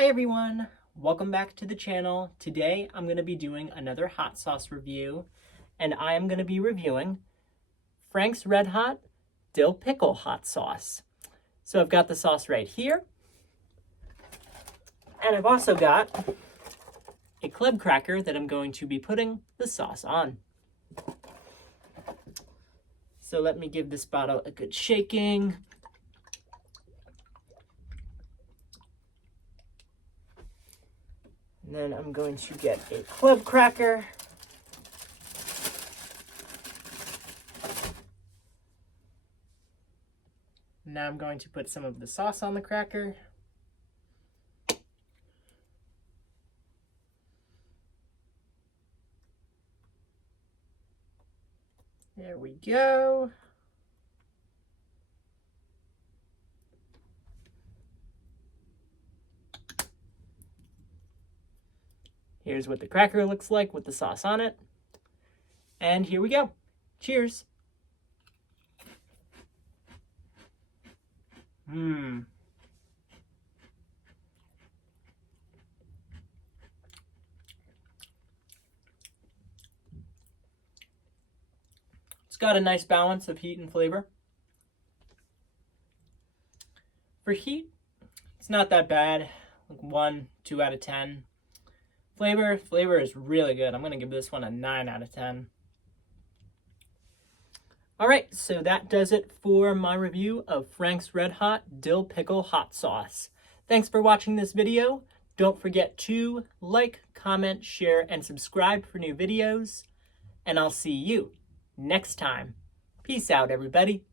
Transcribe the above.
Hi everyone, welcome back to the channel. Today I'm going to be doing another hot sauce review, and I am going to be reviewing Frank's RedHot Dill Pickle hot sauce. So I've got the sauce right here, and I've also got a club cracker that I'm going to be putting the sauce on. So let me give this bottle a good shaking. And then I'm going to get a club cracker. Now I'm going to put some of the sauce on the cracker. There we go. Here's what the cracker looks like with the sauce on it. And here we go. Cheers. It's got a nice balance of heat and flavor. For heat, it's not that bad. Like 1, 2 out of 10. Flavor is really good. I'm going to give this one a 9 out of 10. Alright, so that does it for my review of Frank's RedHot Dill Pickle Hot Sauce. Thanks for watching this video. Don't forget to like, comment, share, and subscribe for new videos. And I'll see you next time. Peace out, everybody.